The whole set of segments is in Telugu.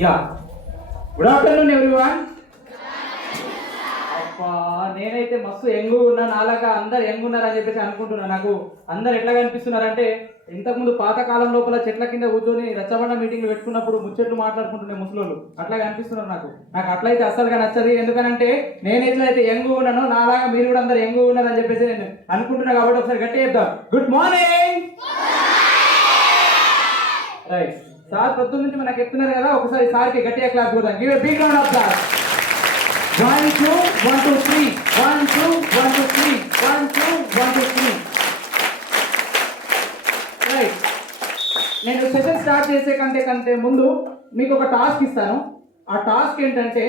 Yeah good afternoon everyone. అబ్బా నేనైతే మస్తు యంగ్ ఉన్నా, నాలాగా అందరు యంగ్ ఉన్నారని చెప్పేసి అనుకుంటున్నా. నాకు అందరు ఎట్లా కనిపిస్తున్నారంటే ఇంతకుముందు పాతకాలం లోపల చెట్ల కింద కూర్చొని రచ్చబండ మీటింగ్లు పెట్టుకున్నప్పుడు ముచ్చట్లు మాట్లాడుకుంటుండే ముసలోళ్ళు అట్లా కనిపిస్తున్నారు. నాకు అట్లయితే అస్సలుగా నచ్చదు. ఎందుకనంటే నేను ఎట్లయితే యంగ్ ఉన్నానో నాలాగా మీరు కూడా అందరు యంగ్ ఉన్నారని చెప్పేసి నేను అనుకుంటున్నా. కాబట్టి ఒకసారి గట్టి చెప్తాం, గుడ్ మార్నింగ్. రైట్, సార్ పొద్దున్న నుంచి మనకు చెప్తున్నారు కదా, ఒకసారి సార్కి గట్టిగా క్లాస్ కొడదాం. Give a big round of class. 1 2 1 2 3 1 2 1 2 3 1 2 1 2 3. Right, నేను సెషన్ స్టార్ట్ చేసే కంటే ముందు మీకు ఒక టాస్క్ ఇస్తాను. ఆ టాస్క్ ఏంటంటే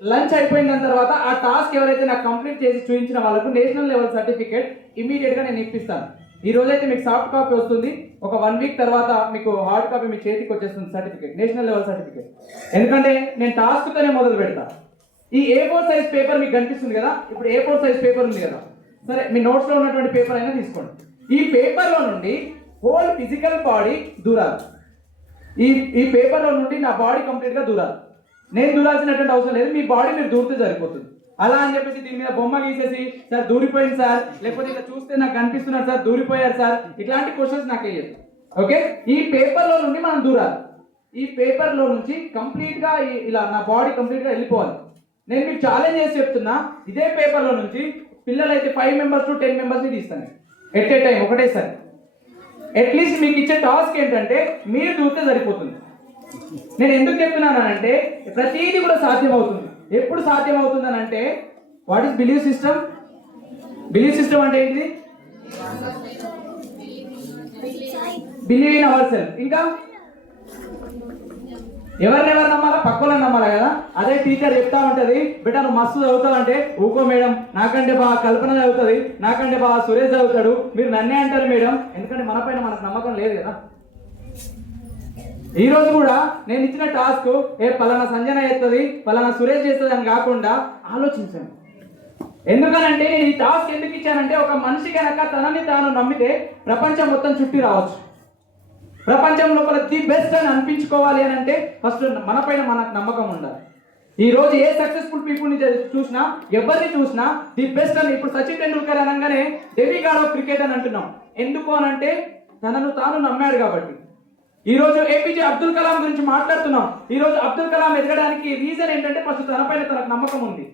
లంచ్ అయిపోయిన తర్వాత ఆ టాస్క్ ఎవరైతే నాకు కంప్లీట్ చేసి చూపించిన వాళ్ళకు నేషనల్ లెవెల్ సర్టిఫికేట్ ఇమీడియట్గా నేను ఇప్పిస్తాను. ఈ రోజైతే మీకు సాఫ్ట్ కాపీ వస్తుంది, ఒక 1 వీక్ తర్వాత మీకు హార్డ్ కాపీ మీ చేతికి వచ్చేస్తుంది సర్టిఫికేట్, నేషనల్ లెవెల్ సర్టిఫికేట్. ఎందుకంటే నేను టాస్క్తోనే మొదలు పెడతాను. ఈ A4 సైజ్ పేపర్ మీకు కనిపిస్తుంది కదా, ఇప్పుడు A4 సైజ్ పేపర్ ఉంది కదా, సరే మీ నోట్స్లో ఉన్నటువంటి పేపర్ అయినా తీసుకోండి. ఈ పేపర్లో నుండి హోల్ ఫిజికల్ బాడీ దూరాలి. ఈ పేపర్లో నుండి నా బాడీ కంప్లీట్గా దూరాలి. నేను దూరాల్సినటువంటి అవసరం లేదు, మీ బాడీ మీరు దూరితే సరిపోతుంది. అలా అని చెప్పేసి దీని మీద బొమ్మ గీసేసి సార్ దూరిపోయింది సార్, లేకపోతే ఇలా చూస్తే నాకు కనిపిస్తున్నారు సార్ దూరిపోయారు సార్, ఇట్లాంటి క్వశ్చన్స్ నాకు వేయదు. ఓకే, ఈ పేపర్లో నుండి మనం దూరాలి. ఈ పేపర్లో నుంచి కంప్లీట్గా ఇలా నా బాడీ కంప్లీట్గా వెళ్ళిపోవాలి. నేను మీకు ఛాలెంజ్ చేసి చెప్తున్నా, ఇదే పేపర్లో నుంచి పిల్లలైతే 5 మెంబర్స్ టు 10 మెంబర్స్ని తీస్తాను ఎట్ ఏ టైం, ఒకటేసారి. అట్లీస్ట్ మీకు ఇచ్చే టాస్క్ ఏంటంటే మీరు దూరితే సరిపోతుంది. నేను ఎందుకు చెప్తున్నానంటే ప్రతిదీ కూడా సాధ్యం అవుతుంది. ఎప్పుడు సాధ్యం అవుతుంది అని అంటే, what is believe system? Believe system అంటే ఏంటిది? Believe in our self. ఇంకా ఎవరినెవరు నమ్మాలా? పక్కలను నమ్మాలా కదా. అదే టీచర్ చెప్తా ఉంటుంది, బిడ్డ నువ్వు మస్తు చదువుతావు అంటే, ఊకో మేడం నాకంటే బాగా కల్పన చదువుతుంది, నాకంటే బాగా సురేష్ చదువుతాడు, మీరు నన్నే అంటారు మేడం. ఎందుకంటే మన పైన మనకు నమ్మకం లేదు కదా. ఈ రోజు కూడా నేను ఇచ్చిన టాస్క్ పలానా సంజన చేస్తుంది, పలానా సురేష్ చేస్తుంది అని కాకుండా ఆలోచించండి. ఎందుకనంటే నేను ఈ టాస్క్ ఎందుకు ఇచ్చానంటే, ఒక మనిషి కనుక తనని తాను నమ్మితే ప్రపంచం మొత్తం చుట్టి రావచ్చు. ప్రపంచం లోపల ది బెస్ట్ అని అనిపించుకోవాలి అని అంటే ఫస్ట్ మన పైన మనకు నమ్మకం ఉండాలి. ఈ రోజు ఏ సక్సెస్ఫుల్ పీపుల్ని చూసినా, ఎవరిని చూసినా ది బెస్ట్ అని, ఇప్పుడు సచిన్ టెండూల్కర్ అనగానే డెరీ గాడ్ ఆఫ్ క్రికెట్ అని అంటున్నాం. ఎందుకు అనంటే తనను తాను నమ్మాడు కాబట్టి. ఈ రోజు ఏపీజే అబ్దుల్ కలాం గురించి మాట్లాడుతున్నాం. ఈ రోజు అబ్దుల్ కలాం ఎదగడానికి రీజన్ ఏంటంటే ఫస్ట్ తన పైన తనకు నమ్మకం ఉంది.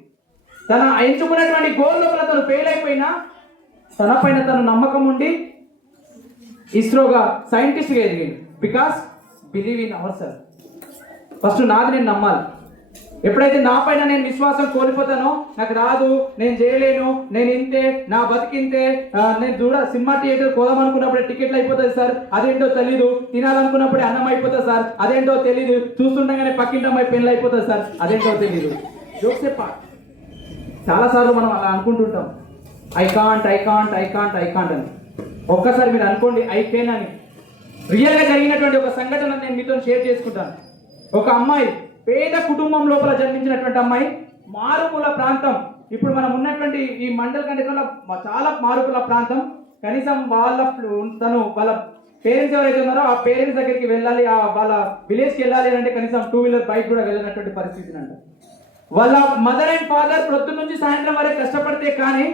తన ఎంచుకున్నటువంటి గోల్ లోపల తను ఫెయిల్ అయిపోయినా తన పైన తను నమ్మకం ఉండి ఇస్రోగా సైంటిస్ట్గా ఎదిగింది. Because believe in our self. First నాది నేను నమ్మాలి. ఎప్పుడైతే నా పైన నేను విశ్వాసం కోల్పోతానో, నాకు రాదు, నేను చేయలేను, నేను ఇంతే, నా బతికింతే, నేను సినిమా థియేటర్ పోదామనుకున్నప్పుడే టికెట్లు అయిపోతుంది సార్, అదేంటో తెలీదు, తినాలనుకున్నప్పుడే అన్నం అయిపోతుంది సార్, అదేంటో తెలీదు, చూస్తుండగానే పక్కింటి అమ్మాయి పెళ్ళి అయిపోతుంది సార్, అదేంటో తెలీదు. జోక్సే పార్ట్. చాలాసార్లు మనం అలా అనుకుంటుంటాం, I can't I can't I can't I can't అని. ఒక్కసారి మీరు అనుకోండి ఐ కెన్ అని. రియల్గా జరిగినటువంటి ఒక సంఘటన నేను మీతో షేర్ చేసుకుంటాను. ఒక అమ్మాయి పేద కుటుంబం లోపల జన్మించినటువంటి అమ్మాయి, మారుమూల ప్రాంతం. ఇప్పుడు మనం ఉన్నటువంటి ఈ మండల కంటే చాలా మారుమూల ప్రాంతం. కనీసం వాళ్ళ పేరెంట్స్ ఎవరైతే ఉన్నారో ఆ పేరెంట్స్ దగ్గరికి వెళ్ళాలి, వాళ్ళ విలేజ్కి వెళ్ళాలి అంటే కనీసం 2 వీలర్ బైక్ కూడా వెళ్ళినటువంటి పరిస్థితి అంట. వాళ్ళ మదర్ అండ్ ఫాదర్ ప్రొద్దున నుంచి సాయంత్రం వరకు కష్టపడితే కానీ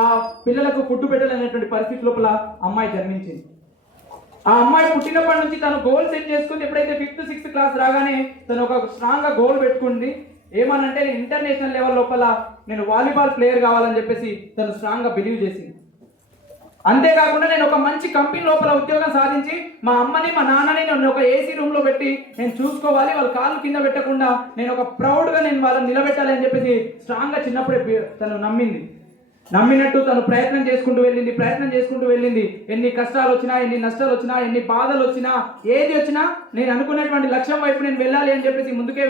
ఆ పిల్లలకు ఫుడ్ పెట్టలేనటువంటి పరిస్థితి లోపల అమ్మాయి జన్మించింది. ఆ అమ్మాయి పుట్టినప్పటి నుంచి తను గోల్ సెట్ చేసుకుంది. ఎప్పుడైతే 5th 6th క్లాస్ రాగానే తను ఒక స్ట్రాంగ్గా గోల్ పెట్టుకుంది. ఏమనంటే నేను ఇంటర్నేషనల్ లెవెల్ లోపల నేను వాలీబాల్ ప్లేయర్ కావాలని చెప్పేసి తను స్ట్రాంగ్గా బిలీవ్ చేసింది. అంతేకాకుండా నేను ఒక మంచి కంపెనీ లోపల ఉద్యోగం సాధించి మా అమ్మని మా నాన్నని నేను ఒక ఏసీ రూమ్లో పెట్టి నేను చూసుకోవాలి, వాళ్ళ కాళ్ళు కింద పెట్టకుండా నేను ఒక ప్రౌడ్గా నేను వాళ్ళని నిలబెట్టాలి అని చెప్పేసి స్ట్రాంగ్గా చిన్నప్పుడే తను నమ్మినట్టు తను ప్రయత్నం చేసుకుంటూ వెళ్ళింది. ఎన్ని కష్టాలు వచ్చినా, ఎన్ని నష్టాలు వచ్చినా, ఎన్ని బాధలు వచ్చినా, ఏది వచ్చినా నేను అనుకున్నటువంటి లక్ష్యం వైపు నేను వెళ్ళాలి అని చెప్పేసి ముందుకే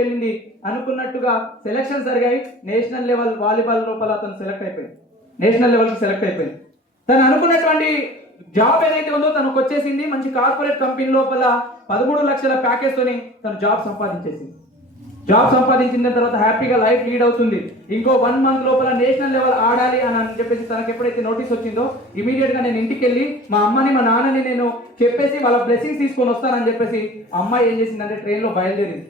వెళ్ళింది. అనుకున్నట్టుగా సెలక్షన్స్ జరిగాయి. నేషనల్ లెవెల్ వాలీబాల్ లోపల తను నేషనల్ లెవెల్కి సెలెక్ట్ అయిపోయింది. తను అనుకున్నటువంటి జాబ్ ఏదైతే ఉందో తనకు వచ్చేసింది. మంచి కార్పొరేట్ కంపెనీ లోపల 13 లక్షల ప్యాకేజ్తోని తను జాబ్ సంపాదించేసింది. జాబ్ సంపాదించిన తర్వాత హ్యాపీగా లైఫ్ లీడ్ అవుతుంది. ఇంకో 1 month లోపల నేషనల్ లెవెల్ ఆడాలి అని చెప్పేసి తనకు ఎప్పుడైతే నోటీస్ వచ్చిందో ఇమీడియట్ గా నేను ఇంటికి వెళ్ళి మా అమ్మని మా నాన్నని నేను చెప్పేసి వాళ్ళ బ్లెస్సింగ్స్ తీసుకొని వస్తానని చెప్పేసి అమ్మాయి ఏం చేసిందంటే ట్రైన్ లో బయలుదేరింది.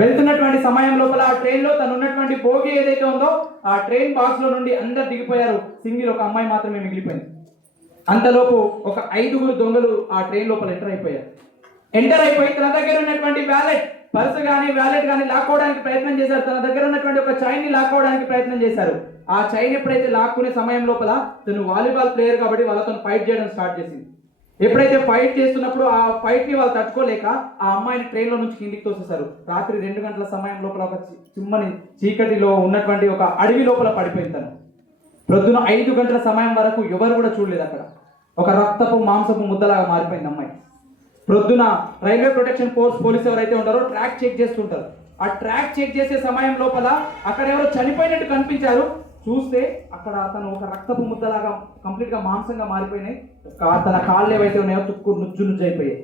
వెళ్తున్నటువంటి సమయం లోపల ఆ ట్రైన్ లో తను ఉన్నటువంటి బోగి ఏదైతే ఉందో ఆ ట్రైన్ బాక్స్ లో నుండి అందరు దిగిపోయారు. సింగిల్ ఒక అమ్మాయి మాత్రమే మిగిలిపోయింది. అంతలోపు ఒక 5 దొంగలు ఆ ట్రైన్ లోపల ఎంటర్ అయిపోయి తన దగ్గర ఉన్నటువంటి పర్సు కానీ వ్యాలెట్ కానీ లాక్కోవడానికి ప్రయత్నం చేశారు. తన దగ్గర ఉన్నటువంటి ఒక చైన్ ని లాక్కోవడానికి ప్రయత్నం చేశారు. ఆ చైన్ ఎప్పుడైతే లాక్కునే సమయం లోపల తను వాలీబాల్ ప్లేయర్ కాబట్టి వాళ్ళతో ఫైట్ చేయడం స్టార్ట్ చేసింది. ఎప్పుడైతే ఫైట్ చేస్తున్నప్పుడు ఆ ఫైట్ ని వాళ్ళు తట్టుకోలేక ఆ అమ్మాయిని ట్రైన్ లో నుంచి కిందికి తోసేశారు. రాత్రి 2 గంటల సమయం లోపల ఒక చిమ్మని చీకటిలో ఉన్నటువంటి ఒక అడవి లోపల పడిపోయింది తను. ప్రొద్దున 5 గంటల సమయం వరకు ఎవరు కూడా చూడలేదు. అక్కడ ఒక రక్తపు మాంసపు ముద్దలాగా మారిపోయింది అమ్మాయి. ప్రొద్దున రైల్వే ప్రొటెక్షన్ ఫోర్స్ పోలీసు ఎవరైతే ఉంటారో ట్రాక్ చెక్ చేస్తుంటారు. ఆ ట్రాక్ చెక్ చేసే సమయం లోపల అక్కడ ఎవరో చనిపోయినట్టు కనిపించారు. చూస్తే అక్కడ తను ఒక రక్తపు ముద్దలాగా కంప్లీట్ గా మాంసంగా మారిపోయినాయి. తన కాళ్ళు ఏవైతే ఉన్నాయో నుజ్జు అయిపోయాయి.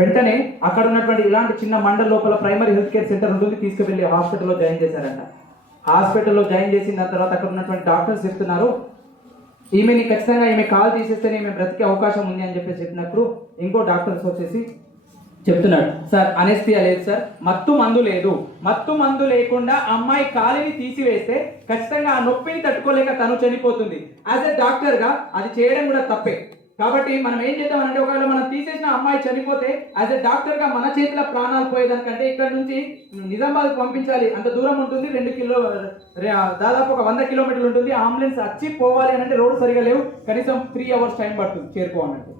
వెంటనే అక్కడ ఉన్నటువంటి ఇలాంటి చిన్న మండల్ లోపల ప్రైమరీ హెల్త్ కేర్ సెంటర్ ఉంటుంది, తీసుకువెళ్ళి హాస్పిటల్లో జాయిన్ చేశారంట. హాస్పిటల్లో జాయిన్ చేసిన తర్వాత అక్కడ ఉన్నటువంటి డాక్టర్స్ చెప్తున్నారు, ఈమెని ఖచ్చితంగా ఈమె కాల్ తీసేస్తేనే ఈమె బ్రతికే అవకాశం ఉంది అని చెప్పినప్పుడు ఇంకో డాక్టర్స్ వచ్చేసి చెప్తున్నాడు, సార్ అనెస్థియా లేదు సార్, మత్తు మందు లేదు, మత్తు మందు లేకుండా అమ్మాయి కాలిని తీసివేస్తే ఖచ్చితంగా ఆ నొప్పిని తట్టుకోలేక తను చనిపోతుంది. యాజ్ ఎ డాక్టర్ గా అది చేయడం కూడా తప్పే. కాబట్టి మనం ఏం చేద్దామంటే ఒకవేళ మనం తీసేసిన అమ్మాయి చనిపోతే యాజ్ ఎ డాక్టర్ గా మన చేతిలో ప్రాణాలు పోయేదానికంటే ఇక్కడ నుంచి నిజామాబాద్ పంపించాలి, అంత దూరం ఉంటుంది, దాదాపు ఒక 100 కిలోమీటర్లు ఉంటుంది. అంబులెన్స్ వచ్చి పోవాలి అని అంటే రోడ్డు సరిగా లేవు, కనీసం 3 hours టైం పడుతుంది చేరుకోవాలంటే.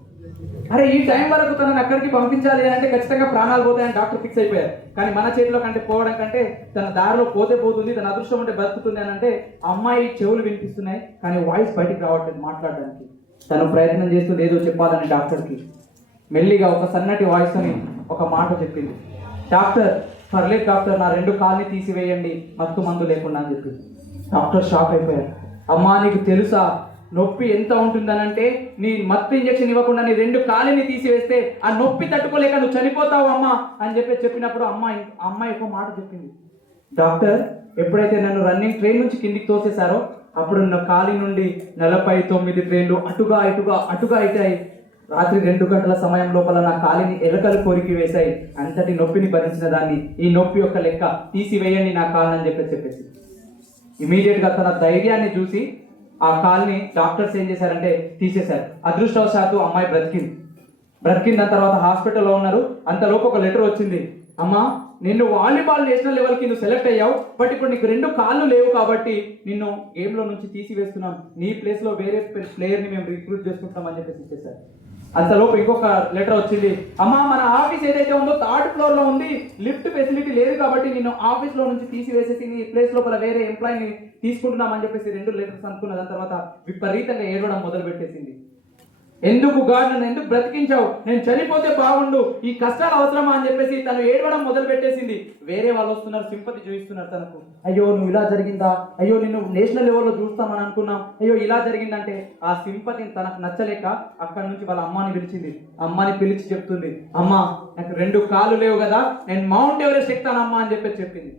అరే ఈ టైం వరకు తనని అక్కడికి పంపించాలి అంటే ఖచ్చితంగా ప్రాణాలు పోతాయని డాక్టర్ ఫిక్స్ అయిపోయారు. కానీ మన చేతిలో కంటే పోవడం కంటే తన దారిలో పోతే పోతుంది, తన అదృష్టం ఉంటే బతుకుతుంది అని అంటే అమ్మాయి చెవులు వినిపిస్తున్నాయి కానీ వాయిస్ బయటికి రావట్లేదు మాట్లాడడానికి. తను ప్రయత్నం చేస్తుంది ఏదో చెప్పాలని డాక్టర్కి. మెల్లిగా ఒక సన్నటి వాయిస్ అని ఒక మాట చెప్పింది, డాక్టర్ పర్లేదు డాక్టర్, నా 2 కాళ్ళని తీసివేయండి మత్తు మందు లేకుండా అని చెప్పింది. డాక్టర్ షాక్ అయిపోయారు. అమ్మా నీకు తెలుసా నొప్పి ఎంత ఉంటుందనంటే, నీ మత్తు ఇంజక్షన్ ఇవ్వకుండా నీ 2 కాళ్ళని తీసివేస్తే ఆ నొప్పి తట్టుకోలేక నువ్వు చనిపోతావు అమ్మా అని చెప్పినప్పుడు అమ్మాయి ఒక మాట చెప్పింది, డాక్టర్ ఎప్పుడైతే నన్ను రన్నింగ్ ట్రైన్ నుంచి కిందికి తోసేశారో అప్పుడు నా కాలి నుండి 49 ట్రైన్లు అటుగా ఇటాయి. రాత్రి 2 గంటల సమయం లోపల నా కాలిని ఎలకలు కోరికి వేశాయి. అంతటి నొప్పిని భరించిన దాన్ని ఈ నొప్పి యొక్క లెక్క తీసివేయండి నా కాలని చెప్పేసి ఇమీడియట్ గా తన ధైర్యాన్ని చూసి ఆ కాల్ని డాక్టర్స్ ఏం చేశారంటే తీసేశారు. అదృష్టవశాత్తు అమ్మాయి బ్రతికిన తర్వాత హాస్పిటల్లో ఉన్నారు. అంతలోపు ఒక లెటర్ వచ్చింది, అమ్మా నిన్ను వాలీబాల్ నేషనల్ లెవెల్కి నువ్వు సెలెక్ట్ అయ్యావు, బట్ ఇప్పుడు నీకు 2 కాళ్ళు లేవు కాబట్టి నిన్ను గేమ్లో నుంచి తీసివేస్తున్నాం, నీ ప్లేస్లో వేరే ప్లేయర్ని మేము రిక్రూట్ చేసుకుంటాం అని చెప్పేసి ఇచ్చేసారు. అంతలోపు ఇంకొక లెటర్ వచ్చింది, అమ్మా మన ఆఫీస్ ఏదైతే ఉందో 3rd floor లో ఉంది, లిఫ్ట్ ఫెసిలిటీ లేదు కాబట్టి నిన్ను ఆఫీస్లో నుంచి తీసివేసేసి నీ ప్లేస్ లోపల వేరే ఎంప్లాయీని తీసుకుంటున్నాం అని చెప్పేసి 2 లెటర్స్ అనుకున్న దాని తర్వాత విపరీతంగా ఏడవడం మొదలు పెట్టేసింది. ఎందుకు గాడ్ నన్ను ఎందుకు బ్రతికించావు, నేను చనిపోతే బాగుండు, ఈ కష్టాలు అవసరమా అని చెప్పేసి తను ఏడవడం మొదలు పెట్టేసింది. వేరే వాళ్ళు వస్తున్నారు, సింపతి చూపిస్తున్నారు తనకు, అయ్యో నువ్వు ఇలా జరిగిందా, అయ్యో నిన్ను నేషనల్ లెవెల్లో చూస్తామని అనుకున్నాం, అయ్యో ఇలా జరిగిందంటే ఆ సింపతిని తనకు నచ్చలేక అక్కడి నుంచి వాళ్ళ అమ్మాని పిలిచింది. అమ్మాని పిలిచి చెప్తుంది, అమ్మా నాకు 2 కాళ్ళు లేవు కదా, నేను మౌంట్ ఎవరెస్ట్ ఎక్కుతానమ్మా అని చెప్పింది.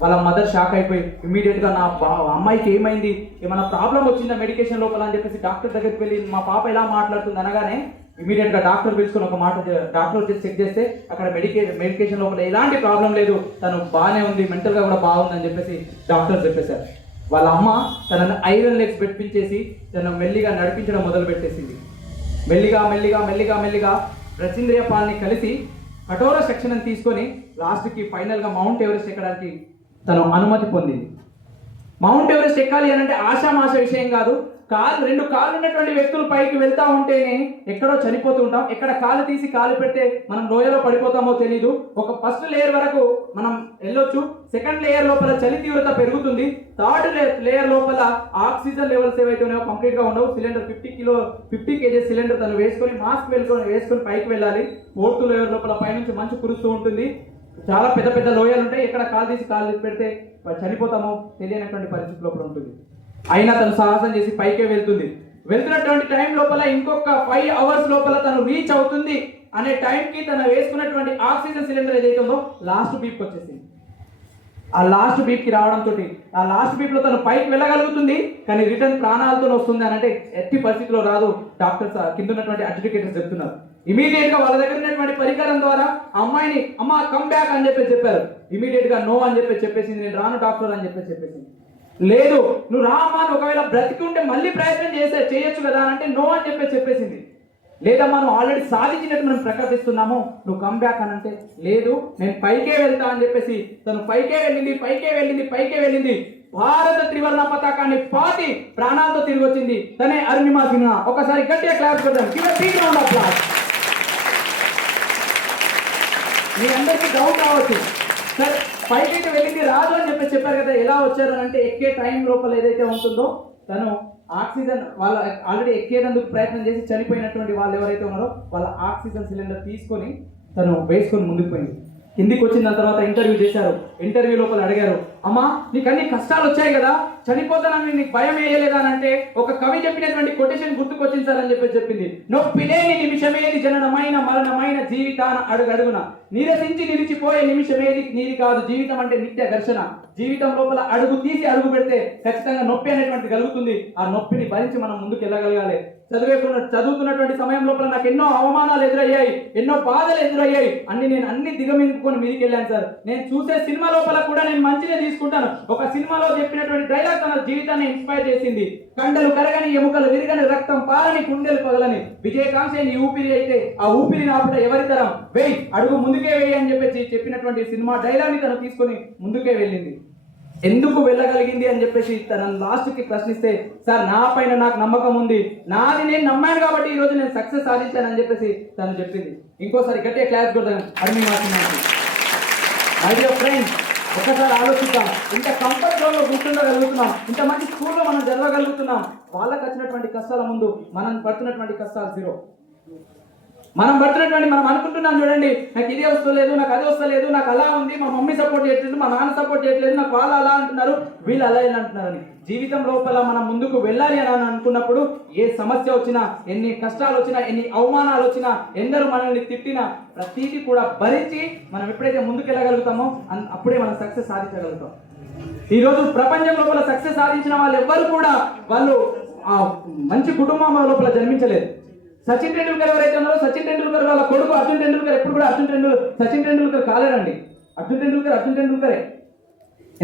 వాళ్ళ మదర్ షాక్ అయిపోయి ఇమీడియట్ గా నా అమ్మాయికి ఏమైంది, ఏమైనా ప్రాబ్లం వచ్చిందా మెడికేషన్ లోపల అని చెప్పేసి డాక్టర్ దగ్గరికి వెళ్ళి మా పాప ఎలా మాట్లాడుతుంది అనగానే ఇమీడియట్ గా డాక్టర్ పిలుచుకుని ఒక మాట డాక్టర్ వచ్చి చెక్ చేస్తే అక్కడ మెడికేషన్ లోపల ఎలాంటి ప్రాబ్లం లేదు, తను బాగానే ఉంది, మెంటల్ గా కూడా బాగుంది అని చెప్పేసి డాక్టర్ చెప్పేశారు. వాళ్ళ అమ్మ తనను ఐరన్ లెగ్స్ పెట్టించేసి తను మెల్లిగా నడిపించడం మొదలు పెట్టేసింది. మెల్లిగా ప్రచింద్రియ పాల్ని కలిసి కఠోర శిక్షణను తీసుకొని లాస్ట్కి ఫైనల్గా మౌంట్ ఎవరెస్ట్ ఎక్కడానికి తను అనుమతి పొందింది. మౌంట్ ఎవరెస్ట్ ఎక్కాలి అని అంటే ఆషామాష విషయం కాదు. 2 కాళ్ళు ఉన్నటువంటి వ్యక్తులు పైకి వెళ్తా ఉంటేనే ఎక్కడో చనిపోతూ ఉంటాం, ఎక్కడ కాలు తీసి కాలు పెడితే మనం లోయలో పడిపోతామో తెలీదు. ఒక ఫస్ట్ లేయర్ వరకు మనం వెళ్ళొచ్చు, సెకండ్ లేయర్ లోపల చలి తీవ్రత పెరుగుతుంది, 3rd లేయర్ లోపల ఆక్సిజన్ లెవెల్స్ ఏవైతే ఉన్నాయో కంప్లీట్ గా ఉండవు. సిలిండర్ 50 kg సిలిండర్ తను వేసుకొని మాస్క్ వేసుకొని పైకి వెళ్ళాలి. 4th లేయర్ లోపల పైనుంచి మంచు కురుస్తూ ఉంటుంది, చాలా పెద్ద లోయలు ఉంటాయి, ఎక్కడ కాలు తీసి కాలు పెడితే చనిపోతామో తెలియనటువంటి పరిస్థితి లోపల ఉంటుంది. అయినా తను సాహసం చేసి పైకే వెళ్తున్నటువంటి టైం లోపల ఇంకొక 5 hours లోపల తను రీచ్ అవుతుంది అనే టైంకి తను వేసుకున్నటువంటి ఆక్సిజన్ సిలిండర్ ఏదైతే ఉందో లాస్ట్ బీప్ వచ్చేసింది. ఆ లాస్ట్ బీప్కి రావడంతో ఆ లాస్ట్ బీప్లో తను పైకి వెళ్ళగలుగుతుంది, కానీ రిటర్న్ ప్రాణాలతో వస్తుంది అని అంటే ఎట్టి పరిస్థితిలో రాదు. డాక్టర్స్ కింద ఉన్నటువంటి అడ్జుడికేటర్స్ చెప్తున్నారు. ఇమీడియట్ గా వాళ్ళ దగ్గర ఉన్నటువంటి పరికరం ద్వారా ఆ అమ్మాయిని అమ్మ కమ్ బ్యాక్ అని చెప్పారు. ఇమీడియట్ గా నో అని చెప్పేసింది, నేను రాను డాక్టర్ అని చెప్పేసింది. లేదు నువ్వు రా అమ్మా, ఒకవేళ బ్రతికి ఉంటే మళ్ళీ ప్రయత్నం చేయొచ్చు కదా అని అంటే నో అని చెప్పేసింది. లేదమ్మా నువ్వు ఆల్రెడీ సాధించినట్టు మనం ప్రకటిస్తున్నాము, నువ్వు కమ్ బ్యాక్ అని అంటే లేదు నేను పైకే వెళ్తా అని చెప్పేసి తను పైకే వెళ్ళింది. భారత త్రివర్ణ పతాకాన్ని పాతి ప్రాణాలతో తిరిగి వచ్చింది తనే అరుణిమా సిన్హా. ఒకసారి గట్టిగా క్లాస్ కొడదాం. మీ అందరికీ డౌట్ రావచ్చు, సరే పైకి వెళ్ళింది రాదు అని చెప్పారు కదా, ఎలా వచ్చారు అని అంటే ఎక్కే టైం లోపల ఏదైతే ఉంటుందో తను ఆక్సిజన్ వాళ్ళ ఆల్రెడీ ఎక్కేందుకు ప్రయత్నం చేసి చనిపోయినటువంటి వాళ్ళు ఎవరైతే ఉన్నారో వాళ్ళ ఆక్సిజన్ సిలిండర్ తీసుకొని తను వేసుకొని ముందుకు పోయింది. కిందికి వచ్చిన తర్వాత ఇంటర్వ్యూ చేశారు. ఇంటర్వ్యూ లోపల అడిగారు, అమ్మా నీకు అన్ని కష్టాలు వచ్చాయి కదా, చనిపోతానని నీకు భయం వేయలేదా అని అంటే ఒక కవి చెప్పినటువంటి కొటేషన్ గుర్తుకొచ్చింది సార్ అని చెప్పింది. నొప్పిలేని నిమిషమేది జననమైన మరణమైన జీవితాన అడుగడుగున నీరసించి నిలిచిపోయే నిమిషమేది నీది కాదు, జీవితం అంటే నిత్య ఘర్షణ. జీవితం లోపల అడుగు తీసి అడుగు పెడితే ఖచ్చితంగా నొప్పి అనేటువంటి కలుగుతుంది. ఆ నొప్పిని భరించి మనం ముందుకు వెళ్ళగలగాలి. చదువుతున్నటువంటి సమయం లోపల నాకు ఎన్నో అవమానాలు ఎదురయ్యాయి, ఎన్నో బాధలు ఎదురయ్యాయి, నేను దిగమిందుకొని మీదికి వెళ్ళాను సార్. నేను చూసే సినిమా లోపల కూడా నేను మంచిగా తీసుకుంటాను. ఒక సినిమాలో చెప్పినటువంటి డైలాగ్ తన జీవితాన్ని ఇన్స్పైర్ చేసింది. కండలు కరగని, ఎముకలు విరగని, రక్తం పారని, కుండెలు పగలని విజయకాంక్ష నీ ఊపిరి అయితే ఆ ఊపిరిని ఆపుట ఎవరి తరం, వెయ్యి అడుగు ముందుకే వెయ్యి అని చెప్పినటువంటి సినిమా డైలాగ్ ని తను తీసుకొని ముందుకే వెళ్ళింది. ఎందుకు వెళ్ళగలిగింది అని చెప్పేసి తన లాస్ట్ కి ప్రశ్నిస్తే, సార్ నా పైన నాకు నమ్మకం ఉంది, నాది నేను నమ్మాను కాబట్టి ఈ రోజు నేను సక్సెస్ సాధించాను అని చెప్పేసి తను చెప్పింది. ఇంకోసారి గట్టిగా క్లాస్ కొడతాను. మై డియర్ ఫ్రెండ్స్, ఒకసారి ఆలోచిద్దాం. ఇంత కంఫర్ట్ జోన్ లో కూర్చుండగలుగుతున్నాం, ఇంత మంచి స్కూల్లో మనం చదవగలుగుతున్నాం. వాళ్ళకి వచ్చినటువంటి కష్టాల ముందు మనం పడుతున్నటువంటి కష్టాలు జీరో. మనం అనుకుంటున్నాం చూడండి, నాకు ఇది వస్తలేదు, నాకు అది వస్తలేదు, నాకు అలా ఉంది, మా మమ్మీ సపోర్ట్ చేయట్లేదు, మా నాన్న సపోర్ట్ చేయట్లేదు, నాకు వాళ్ళు అలా అంటున్నారు, వీళ్ళు అలా ఇలా అంటున్నారని. జీవితం లోపల మనం ముందుకు వెళ్ళాలి అని అనుకున్నప్పుడు ఏ సమస్య వచ్చినా, ఎన్ని కష్టాలు వచ్చినా, ఎన్ని అవమానాలు వచ్చినా, ఎందరూ మనల్ని తిట్టినా ప్రతిదీ కూడా భరించి మనం ఎప్పుడైతే ముందుకు వెళ్ళగలుగుతామో అప్పుడే మనం సక్సెస్ సాధించగలుగుతాం. ఈరోజు ప్రపంచం లోపల సక్సెస్ సాధించిన వాళ్ళు ఎవ్వరు కూడా వాళ్ళు మంచి కుటుంబం లోపల జన్మించలేదు. సచిన్ టెండూల్కర్ ఎవరైతే ఉన్నారో, సచిన్ టెండూల్కర్ వాళ్ళ కొడుకు అర్జున్ టెండూల్కర్ ఎప్పుడు కూడా సచిన్ టెండూల్కర్ కాలేరండి. అర్జున్ టెండూల్కరే.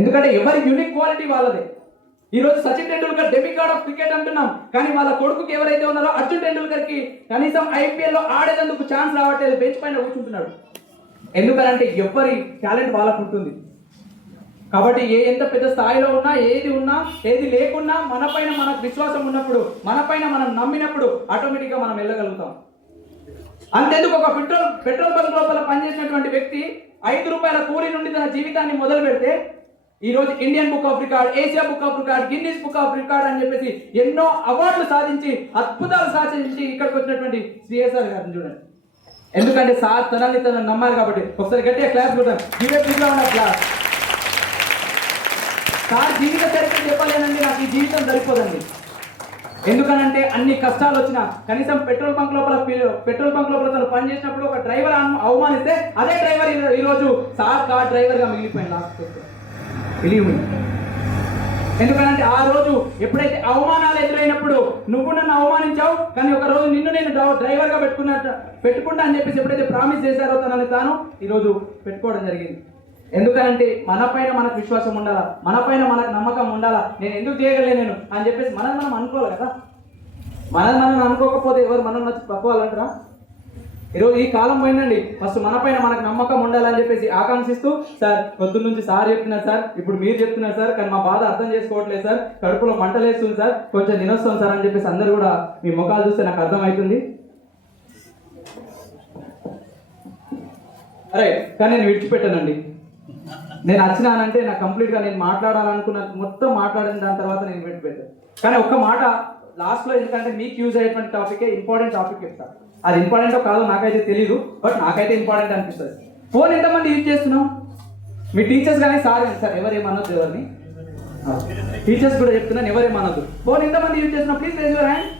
ఎందుకంటే ఎవరి యూనిక్ క్వాలిటీ వాళ్ళదే. ఈరోజు Sachin Tendulkar demigod of cricket అంటున్నాం, కానీ వాళ్ళ కొడుకుకి ఎవరైతే ఉన్నారో అర్జున్ టెండూల్కర్ కి కనీసం ఐపీఎల్ లో ఆడేందుకు ఛాన్స్ రావట్లేదు, బెంచ్ పైన కూర్చుంటున్నాడు. ఎందుకంటే ఎవరి టాలెంట్ వాళ్ళకు ఉంటుంది. కాబట్టి ఎంత పెద్ద స్థాయిలో ఉన్నా, ఏది లేకున్నా, మనపైన మనకు విశ్వాసం ఉన్నప్పుడు, మనపైన మనం నమ్మినప్పుడు ఆటోమేటిక్గా మనం వెళ్ళగలుగుతాం. అంతేందుకు ఒక పెట్రోల్ బంక్ లోపల పనిచేసినటువంటి వ్యక్తి 5 రూపాయల కూలీ నుండి తన జీవితాన్ని మొదలు పెడితే ఈరోజు Indian book of record, Asia book of record, Guinness book of record అని చెప్పేసి ఎన్నో అవార్డులు సాధించి, అద్భుతాలు సాధించి ఇక్కడికి వచ్చినటువంటి సిఎస్ఆర్ గారిని చూడండి. ఎందుకంటే సార్ తనని నమ్మాలి కాబట్టి. ఒకసారి గట్టిగా క్లాస్ కొడతాం. క్లాస్ సార్ జీవిత చరిత్ర చెప్పలేనండి, నాకు ఈ జీవితం సరిపోదండి. ఎందుకనంటే అన్ని కష్టాలు వచ్చినా, కనీసం పెట్రోల్ బంక్ లోపల తను పనిచేసినప్పుడు ఒక డ్రైవర్ అవమానిస్తే అదే డ్రైవర్ ఈరోజు సార్ కార్ డ్రైవర్గా మిగిలిపోయింది లాస్ట్. ఎందుకనంటే ఆ రోజు ఎప్పుడైతే అవమానాలు ఎదురైనప్పుడు నువ్వు నన్ను అవమానించావు, కానీ ఒక రోజు నిన్ను నేను డ్రైవర్గా పెట్టుకుంటా అని చెప్పేసి ఎప్పుడైతే ప్రామిస్ చేశారో తనని తాను ఈరోజు పెట్టుకోవడం జరిగింది. ఎందుకంటే మనపైన మనకు విశ్వాసం ఉండాలా, మనపైన మనకు నమ్మకం ఉండాలా. నేను ఎందుకు చేయగలను అని చెప్పేసి మనం అనుకోవాలి కదా. మనం అనుకోకపోతే ఎవరు మనం నచ్చి పక్కోవాలంటారా? ఈరోజు ఈ కాలం పోయిందండి. ఫస్ట్ మనపైన మనకు నమ్మకం ఉండాలని చెప్పేసి ఆకాంక్షిస్తూ, సార్ పొద్దున్న నుంచి సార్ చెప్తున్నారు సార్, ఇప్పుడు మీరు చెప్తున్నారు సార్, కానీ మా బాధ అర్థం చేసుకోవట్లేదు సార్, కడుపులో మంటలేస్తుంది సార్, కొంచెం తినొస్తాం సార్ అని చెప్పేసి అందరూ కూడా మీ ముఖాలు చూస్తే నాకు అర్థమవుతుంది. అరే కానీ నేను విడిచిపెట్టానండి. నేను వచ్చినానంటే నాకు కంప్లీట్గా నేను మాట్లాడాలనుకున్న మొత్తం మాట్లాడిన దాని తర్వాత నేను విడిచిపెట్టాను. కానీ ఒక్క మాట లాస్ట్లో, ఎందుకంటే మీకు యూజ్ అయ్యేటువంటి టాపికే ఇంపార్టెంట్ టాపిక్ చెప్తాను. అది ఇంపార్టెంటో కాదో నాకైతే తెలీదు, బట్ నాకైతే ఇంపార్టెంట్ అనిపిస్తుంది. ఫోన్ ఎంతమంది యూజ్ చేస్తున్నాం? మీ టీచర్స్ కానీ సార్ ఎవరేమన్నది, ఎవరిని టీచర్స్ కూడా చెప్తున్నాను, ఎవరేమన్నదు. ఫోన్ ఎంతమంది యూజ్ చేస్తున్నాం? Please raise your hand.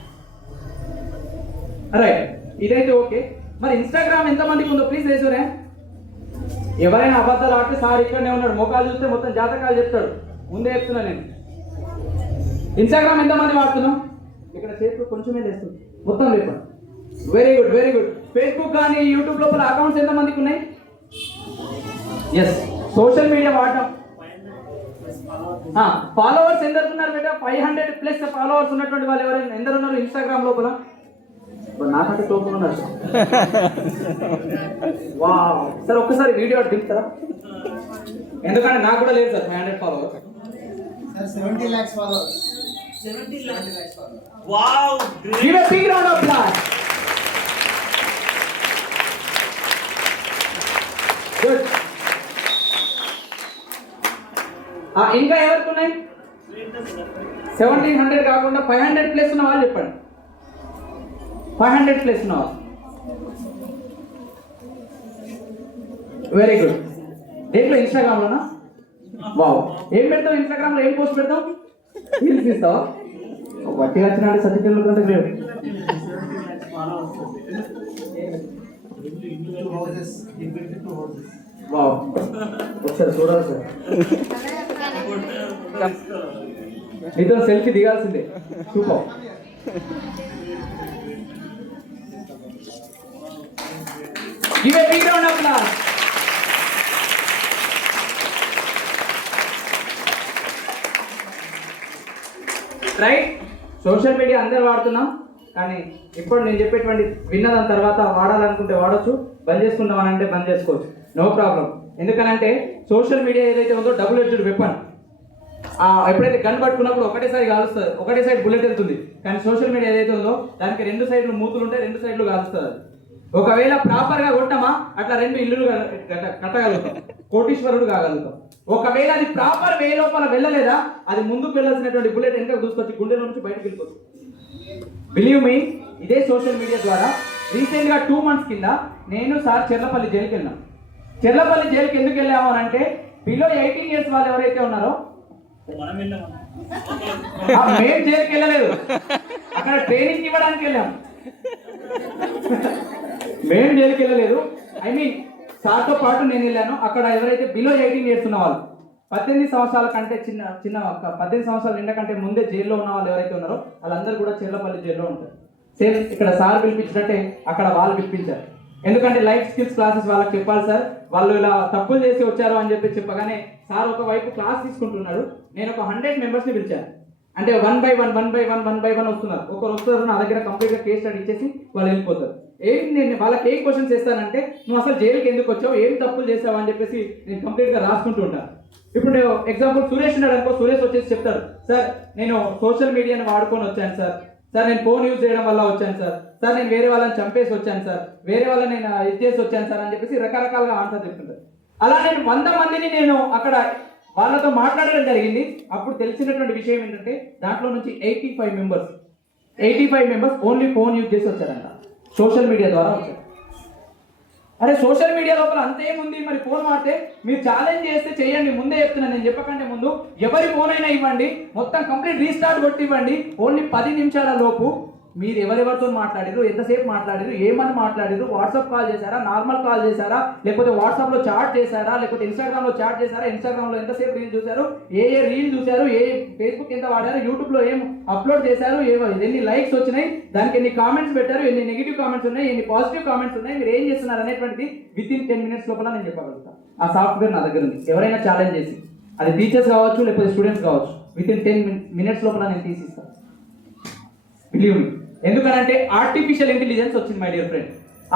Right, ఇదైతే ఓకే. మరి ఇన్స్టాగ్రామ్ ఎంతమందికి ఉందో? Please raise your hand. ఎవరైనా అబద్ధాలు ఆడితే సార్ ఇక్కడనే ఉన్నాడు, మొఖాలు చూస్తే మొత్తం జాతకాలు చెప్తాడు, ముందే చెప్తున్నా నేను. ఇన్స్టాగ్రామ్ ఎంతమంది వాడుతున్నాం? ఇక్కడ చేతులు కొంచెమే లేస్తుంది, మొత్తం లేపండి. Very good, very good. Facebook కానీ యూట్యూబ్ లోపల అకౌంట్స్ ఎంతమందికి ఉన్నాయి? ఎస్. సోషల్ మీడియా వాడటం, ఫాలోవర్స్ ఎందరున్నారు బేటా? 500+ ఫాలోవర్స్ ఉన్నటువంటి వాళ్ళు ఎవరైనా ఎందరు ఉన్నారు ఇన్స్టాగ్రామ్ లోపల? నాకంటే తోపులు ఉన్నారు సార్. ఒక్కసారి వీడియో దిగుతారా? ఎందుకంటే నాకు కూడా లేదు sir 500 followers. 70 lakhs followers. 70 lakhs followers. Wow! Give a big round of applause. Good. ఇంకా ఎవరికి ఉన్నాయి? 1700 కాకుండా 500+ ఉన్న వాళ్ళు చెప్పండి. 500+ ఉన్న వాళ్ళు. Very good. దేంట్లో? ఇన్స్టాగ్రామ్లోనా? వావ్. ఏం పెడతావు ఇన్స్టాగ్రామ్లో? ఏం పోస్ట్ పెడతావు? రీల్స్ ఇస్తావా? బట్టి వచ్చిన సర్టిఫికెట్ కంటే గ్రేట్. వావ్. ఒకసారి చూడాలి సార్, నీతో సెల్ఫీ దిగాల్సిందే. Super. Give a big round of applause. Right. Social media అందరు వాడుతున్నాం, కానీ ఇప్పుడు నేను చెప్పేటువంటి విన్నదాని తర్వాత వాడాలనుకుంటే వాడచ్చు, బంద్ చేసుకుందామని అంటే బంద్ చేసుకోవచ్చు, నో ప్రాబ్లం. ఎందుకనంటే సోషల్ మీడియా ఏదైతే ఉందో డబుల్ ఎడ్జ్డ్ వెపన్. ఎప్పుడైతే గన్ పట్టుకున్నప్పుడు ఒకటేసారి కాలుస్తుంది, ఒకటే సైడ్ బుల్లెట్ వెళ్తుంది. కానీ సోషల్ మీడియా ఏదైతే ఉందో దానికి 2 సైడ్లు మూతులు ఉంటాయి, 2 సైడ్లు కాలుస్తుంది. ఒకవేళ ప్రాపర్గా కొట్టమా అట్లా 2 ఇల్లులు కట్టగలుగుతాం, కోటీశ్వరుడు కాగలుగుతాం. ఒకవేళ అది ప్రాపర్ వే లోపల వెళ్ళలేదా, అది ముందుకు వెళ్ళాల్సినటువంటి బుల్లెట్ వెనక దూసుకొచ్చి గుండెల నుంచి బయటకు వెళ్ళిపోతుంది. బిలీవ్ మీ, ఇదే సోషల్ మీడియా ద్వారా రీసెంట్గా 2 months కింద నేను సార్ చెర్లపల్లి జైలుకి వెళ్ళాం. చెర్లపల్లి జైలుకి ఎందుకు వెళ్ళాము అని అంటే, బిలో 18 years వాళ్ళు ఎవరైతే ఉన్నారో, మేము జైలుకి వెళ్ళలేదు, అక్కడ ట్రైనింగ్ ఇవ్వడానికి వెళ్ళాము. మేము జైలుకి వెళ్ళలేదు, ఐ మీన్ సార్తో పాటు నేను వెళ్ళాను. అక్కడ ఎవరైతే బిలో 18 years ఉన్న వాళ్ళు, 18 సంవత్సరాల కంటే చిన్న 18 సంవత్సరాల నిండా కంటే ముందే జైల్లో ఉన్న వాళ్ళు ఎవరైతే ఉన్నారో వాళ్ళందరూ కూడా చెర్లపల్లి జైల్లో ఉంటారు. సేమ్ ఇక్కడ సార్ పిలిపించినట్టే అక్కడ వాళ్ళు పిలిపించారు. ఎందుకంటే లైఫ్ స్కిల్స్ క్లాసెస్ వాళ్ళకి చెప్పాలి సార్. వాళ్ళు ఇలా తప్పులు చేసి వచ్చారు అని చెప్పగానే సార్ ఒకవైపు క్లాస్ తీసుకుంటున్నాడు, నేను ఒక 100 మెంబర్స్ని పిలిచాను. అంటే 1 by 1 వస్తున్నారు. ఒకరు వస్తారు, నా దగ్గర కంప్లీట్గా కేస్ స్టడీ ఇచ్చేసి వాళ్ళు వెళ్ళిపోతారు. నేను వాళ్ళకి ఏం క్వశ్చన్స్ చేస్తానంటే, నువ్వు అసలు జైలుకి ఎందుకు వచ్చావు, ఏం తప్పులు చేసావు అని చెప్పేసి నేను కంప్లీట్గా రాసుకుంటూ ఉంటాను. ఇప్పుడు ఎగ్జాంపుల్ సురేష్ ఉన్నాడు అనుకో, సురేష్ వచ్చేసి చెప్తాడు, సార్ నేను సోషల్ మీడియాని వాడుకొని వచ్చాను సార్, సార్ నేను ఫోన్ యూజ్ చేయడం వల్ల వచ్చాను సార్, సార్ నేను వేరే వాళ్ళని చంపేసి వచ్చాను సార్, వేరే వాళ్ళని నేను ఇది చేసి వచ్చాను సార్ అని చెప్పేసి రకరకాలుగా ఆన్సర్ చెప్తుంటారు. అలా నేను 100 మందిని నేను అక్కడ వాళ్ళతో మాట్లాడడం జరిగింది. అప్పుడు తెలిసినటువంటి విషయం ఏంటంటే, దాంట్లో నుంచి 85 మెంబర్స్ ఓన్లీ ఫోన్ యూజ్ చేసి వచ్చారంట, సోషల్ మీడియా ద్వారా వచ్చారు. అరే సోషల్ మీడియా లోపల అంతేముంది, మరి ఫోన్ వాడితే మీరు ఛాలెంజ్ చేస్తే చేయండి, ముందే చెప్తున్నాను నేను చెప్పకంటే ముందు. ఎవరి ఫోన్ అయినా ఇవ్వండి, మొత్తం కంప్లీట్ రీస్టార్ట్ కొట్టి ఇవ్వండి. ఓన్లీ 10 నిమిషాల లోపు మీరు ఎవరెవరితో మాట్లాడారు, ఎంతసేపు మాట్లాడారు, ఏమని మాట్లాడారు, వాట్సాప్ కాల్ చేశారా, నార్మల్ కాల్ చేశారా, లేకపోతే వాట్సాప్లో చాట్ చేశారా, లేకపోతే ఇన్స్టాగ్రామ్లో చాట్ చేశారా, ఇన్స్టాగ్రామ్లో ఎంతసేపు రీల్ చూశారు, ఏ రీల్ చూశారు, ఫేస్బుక్ ఎంత వాడారు, యూట్యూబ్లో ఏం అప్లోడ్ చేశారు, ఎన్ని లైక్స్ వచ్చినాయి, దానికి ఎన్ని కామెంట్స్ పెట్టారు, ఎన్ని నెగిటివ్ కామెంట్స్ ఉన్నాయి, ఎన్ని పాజిటివ్ కామెంట్స్ ఉన్నాయి, మీరు ఏం చేస్తున్నారు అనేటువంటిది వితిన్ 10 minutes లోపల నేను చెప్పగలుగుతాను. ఆ సాఫ్ట్వేర్ నా దగ్గర ఉంది. ఎవరైనా ఛాలెంజ్ చేసి, అది టీచర్స్ కావచ్చు లేకపోతే స్టూడెంట్స్ కావచ్చు, వితిన్ 10 minutes లోపల నేను తీసిస్తాను. Believe me. ఎందుకనంటే ఆర్టిఫిషియల్ ఇంటెలిజెన్స్ వచ్చింది my dear friend.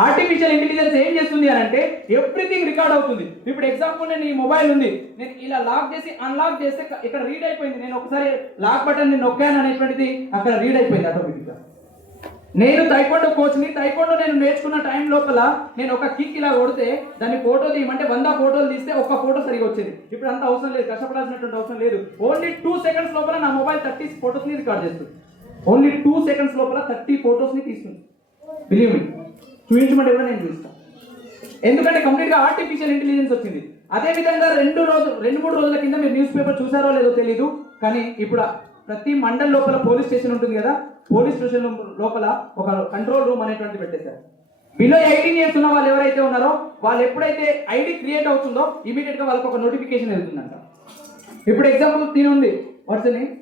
Artificial intelligence ఏం చేస్తుంది అని అంటే, ఎవ్రీథింగ్ రికార్డ్ అవుతుంది. ఇప్పుడు ఎగ్జాంపుల్ నేను ఈ మొబైల్ ఉంది, నేను ఇలా లాక్ చేసి అన్లాక్ చేస్తే ఇక్కడ రీడ్ అయిపోయింది, నేను ఒకసారి లాక్ బటన్ నొక్కాను అనేటువంటిది అక్కడ రీడ్ అయిపోయింది ఆటోమేటిక్గా. నేను తైక్వాండో కోచ్ని, తైక్వాండో నేను నేర్చుకున్న టైం లోపల నేను ఒక కిక్ ఇలా కొడితే దాన్ని ఫోటో తీయమంటే 100 ఫోటోలు తీస్తే ఒక్క ఫోటో సరిగా వచ్చేది. ఇప్పుడు అంత అవసరం లేదు, కష్టపడాల్సినటువంటి అవసరం లేదు. ఓన్లీ 2 seconds లోపల నా మొబైల్ 30 ఫోటోస్ని రికార్డ్ చేస్తుంది. ఓన్లీ 2 seconds లోపల 30 ఫోటోస్ని తీసుకుంది. బిలీవ్ మీ, చూపించమంటే కూడా నేను చూస్తాను. ఎందుకంటే కంప్లీట్గా ఆర్టిఫిషియల్ ఇంటెలిజెన్స్ వచ్చింది. అదేవిధంగా 2-3 రోజుల కింద మీరు న్యూస్ పేపర్ చూసారో లేదో తెలీదు, కానీ ఇప్పుడు ప్రతి మండల్ లోపల పోలీస్ స్టేషన్ ఉంటుంది కదా, పోలీస్ స్టేషన్ లోపల ఒక కంట్రోల్ రూమ్ అనేటువంటి పెట్టేశారు. బిలో 18 ఇయర్స్ ఉన్న వాళ్ళు ఎవరైతే ఉన్నారో వాళ్ళు ఎప్పుడైతే ఐడి క్రియేట్ అవుతుందో ఇమీడియట్ గా వాళ్ళకి ఒక నోటిఫికేషన్ వెళ్తుందంట. ఇప్పుడు ఎగ్జాంపుల్ తిని ఉంది, వాట్స్ నేమ్,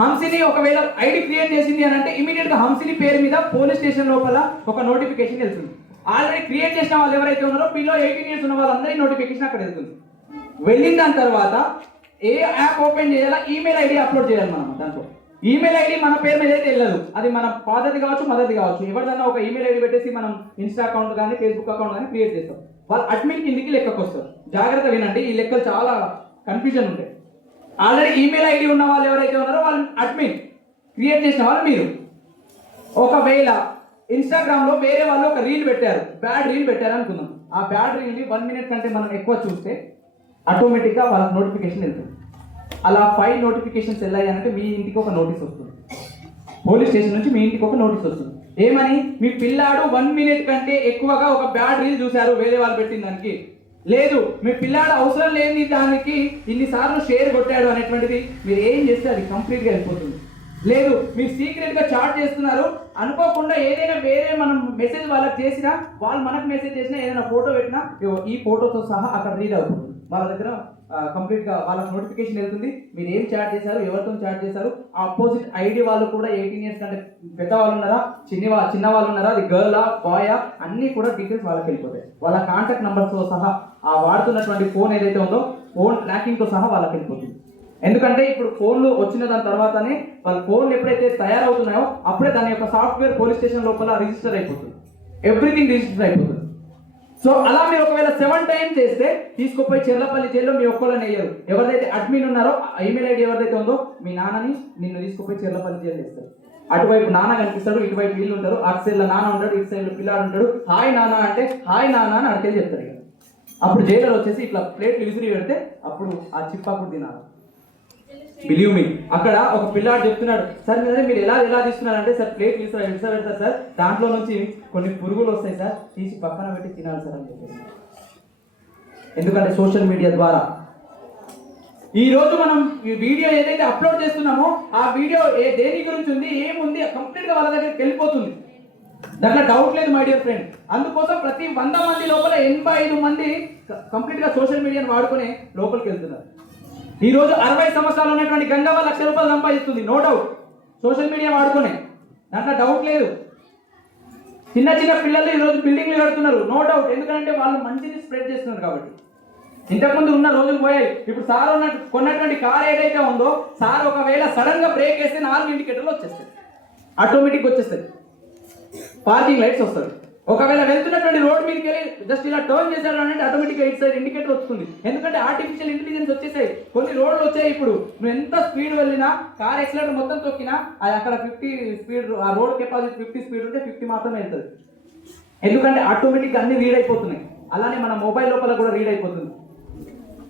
హంసిని ఒకవేళ ఐడి క్రియేట్ చేసింది అని అంటే ఇమీడియట్ గా హంసిని పేరు మీద పోలీస్ స్టేషన్ లోపల ఒక నోటిఫికేషన్ వెళ్తుంది. ఆల్రెడీ క్రియేట్ చేసిన వాళ్ళు ఎవరైతే ఉన్నారో బిలో 18 ఇయర్స్ ఉన్న వాళ్ళందరి నోటిఫికేషన్ అక్కడ వెళ్తుంది. వెళ్ళిన దాని తర్వాత ఏ యాప్ ఓపెన్ చేయాలా, ఈమెయిల్ ఐడి అప్లోడ్ చేయాలి మనం. దాంట్లో ఈమెయిల్ ఐడి మన పేరు మీద అయితే వెళ్ళదు, అది మన ఫాదర్ది కావచ్చు మదర్ది కావచ్చు. ఎవరిదన్నా ఒక ఈమెయిల్ ఐడి పెట్టేసి మనం ఇన్స్టా అకౌంట్ కానీ ఫేస్బుక్ అకౌంట్ కానీ క్రియేట్ చేస్తాం. వాళ్ళు అడ్మిన్ కిందికి లెక్కకు వస్తారు. జాగ్రత్త వినండి, ఈ లెక్కలు చాలా కన్ఫ్యూజన్ ఉంటాయి. ఆల్రెడీ ఈమెయిల్ ఐడి ఉన్న వాళ్ళు ఎవరైతే ఉన్నారో వాళ్ళు అడ్మిన్, క్రియేట్ చేసిన వాళ్ళు మీరు. ఒకవేళ ఇన్స్టాగ్రామ్ లో వేరే వాళ్ళు ఒక రీల్ పెట్టారు, బ్యాడ్ రీల్ పెట్టారు అనుకుందాం. ఆ బ్యాడ్ రీల్ ని 1 minute కంటే మనం ఎక్కువ చూస్తే ఆటోమేటిక్ గా వాళ్ళకి నోటిఫికేషన్ వెళ్తుంది. అలా 5 నోటిఫికేషన్స్ వెళ్ళాయి అంటే మీ ఇంటికి ఒక నోటీస్ వస్తుంది. పోలీస్ స్టేషన్ నుంచి మీ ఇంటికి ఒక నోటీస్ వస్తుంది. ఏమని, మీ పిల్లాడు 1 minute కంటే ఎక్కువగా ఒక బ్యాడ్ రీల్ చూశారు వేరే వాళ్ళు పెట్టిన దానికి, లేదు మీ పిల్లాడు అవసరం లేని దానికి ఇన్నిసార్లు షేర్ కొట్టాడు అనేటువంటిది మీరు ఏం చేస్తే అది కంప్లీట్గా వెళ్ళిపోతుంది. లేదు మీరు సీక్రెట్గా చాట్ చేస్తున్నారు, అనుకోకుండా ఏదైనా వేరే మనం మెసేజ్ వాళ్ళకి చేసినా, వాళ్ళు మనకు మెసేజ్ చేసినా, ఏదైనా ఫోటో పెట్టినా ఈ ఫోటోతో సహా అక్కడ రీడ్ అవుతుంది. వాళ్ళ దగ్గర కంప్లీట్గా వాళ్ళకి నోటిఫికేషన్ వెళ్తుంది. మీరు ఏం చాట్ చేశారు, ఎవరితో చాట్ చేశారు, ఆపోజిట్ ఐడి వాళ్ళు కూడా 18 years కంటే పెద్ద వాళ్ళు ఉన్నారా, చిన్న వాళ్ళు ఉన్నారా, అది గర్లా బాయా, అన్నీ కూడా డీటెయిల్స్ వాళ్ళకి వెళ్ళిపోతాయి. వాళ్ళ కాంటాక్ట్ నెంబర్స్తో సహా ఆ వాడుతున్నటువంటి ఫోన్ ఏదైతే ఉందో ఫోన్ ట్రాకింగ్తో సహా వాళ్ళకి వెళ్ళిపోతుంది. ఎందుకంటే ఇప్పుడు ఫోన్లు వచ్చిన దాని తర్వాతనే వాళ్ళ ఫోన్లు ఎప్పుడైతే తయారవుతున్నాయో అప్పుడే దాని యొక్క సాఫ్ట్వేర్ పోలీస్ స్టేషన్ లోపల రిజిస్టర్ అయిపోతుంది, ఎవ్రీథింగ్ రిజిస్టర్ అయిపోతుంది. సో అలా మీరు ఒకవేళ 7 times చేస్తే తీసుకుపోయి చెర్లపల్లి జైల్లో మీ ఒక్కళ్ళని వేయరు. ఎవరైతే అడ్మిన్ ఉన్నారో ఈమెయిల్ ఐడి ఎవరైతే ఉందో మీ నాన్నని నిన్ను తీసుకుపోయి చెర్లపల్లి జైలు వేస్తారు. అటువైపు నాన్న కనిపిస్తాడు, ఇటువైపు వీళ్ళు ఉంటారు, అటు సైడ్లో నాన్న ఉంటాడు, ఇటు సైడ్లో పిల్లాడు ఉంటాడు. హాయ్ నాన్న అంటే హాయ్ నాన్న అని అడిగే చెప్తారు. ఇక అప్పుడు జైలర్ వచ్చేసి ఇట్లా ప్లేట్లు విసిరి పెడితే అప్పుడు ఆ చిప్పాకుడు తినాలి. బిలీవ్ మీ, అక్కడ ఒక పిల్లాడు చెప్తున్నాడు, సార్ మీరు ఎలా తీస్తున్నారంటే, సార్ ప్లేట్ విసిరి పెడతారు సార్, దాంట్లో నుంచి కొన్ని పురుగులు వస్తాయి సార్, తీసి పక్కన పెట్టి తినాలి సార్ అని చెప్పేసి. ఎందుకంటే సోషల్ మీడియా ద్వారా ఈ రోజు మనం ఈ వీడియో ఏదైతే అప్లోడ్ చేస్తున్నామో ఆ వీడియో దేని గురించి ఉంది, ఏముంది, కంప్లీట్గా వాళ్ళ దగ్గరికి వెళ్ళిపోతుంది. దాంట్లో డౌట్ లేదు మై డియర్ ఫ్రెండ్. అందుకోసం ప్రతి 100 మంది లోపల 85 మంది కంప్లీట్గా సోషల్ మీడియాను వాడుకొని లోపలికి వెళ్తున్నారు. ఈ రోజు 60 సంవత్సరాలు ఉన్నటువంటి గంగవ్వ ₹1,00,000 సంపాదిస్తుంది, నో డౌట్, సోషల్ మీడియా వాడుకునే, దాంట్లో డౌట్ లేదు. చిన్న పిల్లలు ఈ రోజు బిల్డింగ్లు కడుతున్నారు, నో డౌట్, ఎందుకంటే వాళ్ళు మంచిని స్ప్రెడ్ చేస్తున్నారు కాబట్టి. ఇంతకుముందు ఉన్న రోజులు పోయాయి. ఇప్పుడు సార్ కొన్నటువంటి కార్ ఏదైతే ఉందో, సార్ ఒకవేళ సడన్ గా బ్రేక్ వేస్తే 4 ఇండికేటర్లు వచ్చేస్తాయి, ఆటోమేటిక్ వచ్చేస్తాయి, పార్కింగ్ లైట్స్ వస్తాయి. ఒకవేళ వెళ్తున్నటువంటి రోడ్ మీదకి వెళ్ళి జస్ట్ ఇలా టర్న్ చేశారు అంటే ఆటోమేటిక్గా ఇటు సైడ్ ఇండికేటర్ వస్తుంది. ఎందుకంటే ఆర్టిఫిషియల్ ఇంటెలిజెన్స్ వచ్చేసాయి. కొన్ని రోడ్లు వచ్చాయి, ఇప్పుడు నువ్వు ఎంత స్పీడ్ వెళ్ళినా, కార్ ఎక్సలేటర్ మొత్తం తొక్కినా అది అక్కడ 50 స్పీడ్, ఆ రోడ్ కెపాసిటీ 50 స్పీడ్ ఉంటే 50 మాత్రమే వెళ్తుంది. ఎందుకంటే ఆటోమేటిక్గా అన్ని రీడ్ అయిపోతున్నాయి. అలానే మన మొబైల్ లోపల కూడా రీడ్ అయిపోతుంది.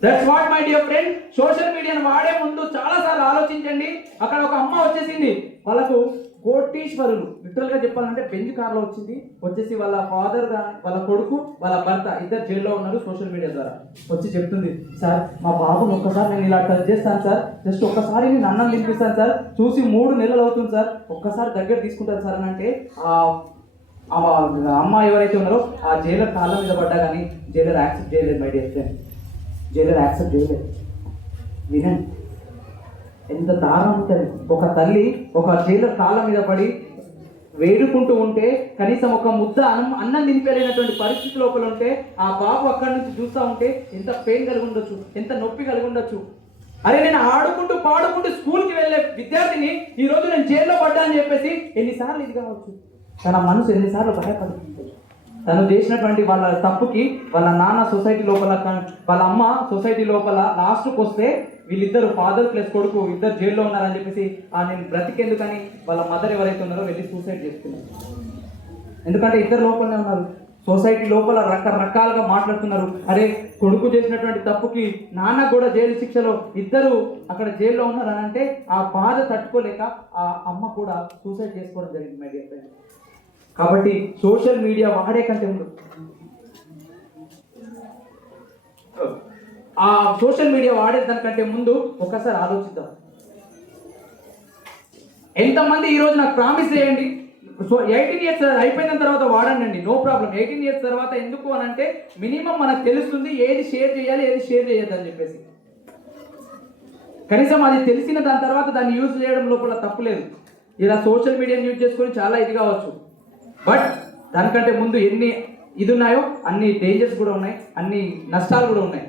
That's what my dear friend, social మీడియాను వాడే ముందు చాలా సార్లు ఆలోచించండి. అక్కడ ఒక అమ్మ వచ్చేసింది, వాళ్ళకు కోటీశ్వరులు, లిటరల్ గా చెప్పాలంటే బెంజ్ కార్లో వచ్చేసి వాళ్ళ ఫాదర్ వాళ్ళ కొడుకు వాళ్ళ భర్త ఇద్దరు జైల్లో ఉన్నారు. సోషల్ మీడియా ద్వారా వచ్చి చెప్తుంది, సార్ మా బాబుని ఒక్కసారి నేను ఇలా టచ్ చేస్తాను సార్, జస్ట్ ఒక్కసారి నేను అన్నం తినిపిస్తాను సార్, చూసి 3 నెలలు అవుతుంది సార్, ఒక్కసారి దగ్గర తీసుకుంటారు సార్ అని అంటే ఆ అమ్మ ఎవరైతే ఉన్నారో ఆ జైలర్ కాళ్ళ మీద పడ్డా కానీ జైలర్ యాక్సెప్ట్ చేయలేదు. My dear friend, Jailer accept చేయలేదు. వినండి ఎంత దారుణం ఉంటుంది. ఒక తల్లి ఒక జైలర్ కాళ్ళ మీద పడి వేడుకుంటూ ఉంటే, కనీసం ఒక ముద్ద అన్నం నింపలేనటువంటి పరిస్థితి లోపల ఉంటే, ఆ బాబు అక్కడి నుంచి చూస్తూ ఉంటే ఎంత పెయిన్ కలిగి ఉండొచ్చు, ఎంత నొప్పి కలిగి ఉండొచ్చు. అరే నేను ఆడుకుంటూ పాడుకుంటూ స్కూల్కి వెళ్ళే విద్యార్థిని ఈ రోజు నేను జైల్లో పడ్డా అని చెప్పేసి ఎన్నిసార్లు ఇది కావచ్చు, తన మనసు ఎన్నిసార్లు భయపడుతుంది. తను చేసినటువంటి వాళ్ళ తప్పుకి వాళ్ళ నాన్న సొసైటీ లోపల, వాళ్ళ అమ్మ సొసైటీ లోపల లాస్ట్కి వస్తే వీళ్ళిద్దరు ఫాదర్ ప్లస్ కొడుకు ఇద్దరు జైల్లో ఉన్నారని చెప్పేసి నేను బ్రతికెందుకని వాళ్ళ మదర్ ఎవరైతే ఉన్నారో వెళ్ళి సూసైడ్ చేసుకున్నారు. ఎందుకంటే ఇద్దరు లోపలనే ఉన్నారు. సొసైటీ లోపల రకరకాలుగా మాట్లాడుతున్నారు. అరే కొడుకు చేసినటువంటి తప్పుకి నాన్న కూడా జైలు శిక్షలో ఇద్దరు అక్కడ జైల్లో ఉన్నారని అంటే ఆ బాధ తట్టుకోలేక ఆ అమ్మ కూడా సూసైడ్ చేసుకోవడం జరిగింది మై డియర్ ఫ్రెండ్. కాబట్టి సోషల్ మీడియా వాడే కంటే ముందు ఆ సోషల్ మీడియా వాడే దానికంటే ముందు ఒకసారి ఆలోచిద్దాం. ఎంతమంది ఈరోజు నాకు ప్రామిస్ చేయండి, సో 18 ఇయర్స్ అయిపోయిన తర్వాత వాడండి, నో ప్రాబ్లం. 18 ఇయర్స్ తర్వాత ఎందుకు అని అంటే మినిమం మనకు తెలుస్తుంది ఏది షేర్ చేయాలి ఏది షేర్ చేయొద్దు అని చెప్పేసి. కనీసం అది తెలిసిన దాని తర్వాత దాన్ని యూజ్ చేయడం లోపల తప్పులేదు. ఇలా సోషల్ మీడియాని యూజ్ చేసుకొని చాలా ఇది కావచ్చు, బట్ దానికంటే ముందు ఎన్ని ఇది ఉన్నాయో అన్ని డేంజర్స్ కూడా ఉన్నాయి, అన్ని నష్టాలు కూడా ఉన్నాయి.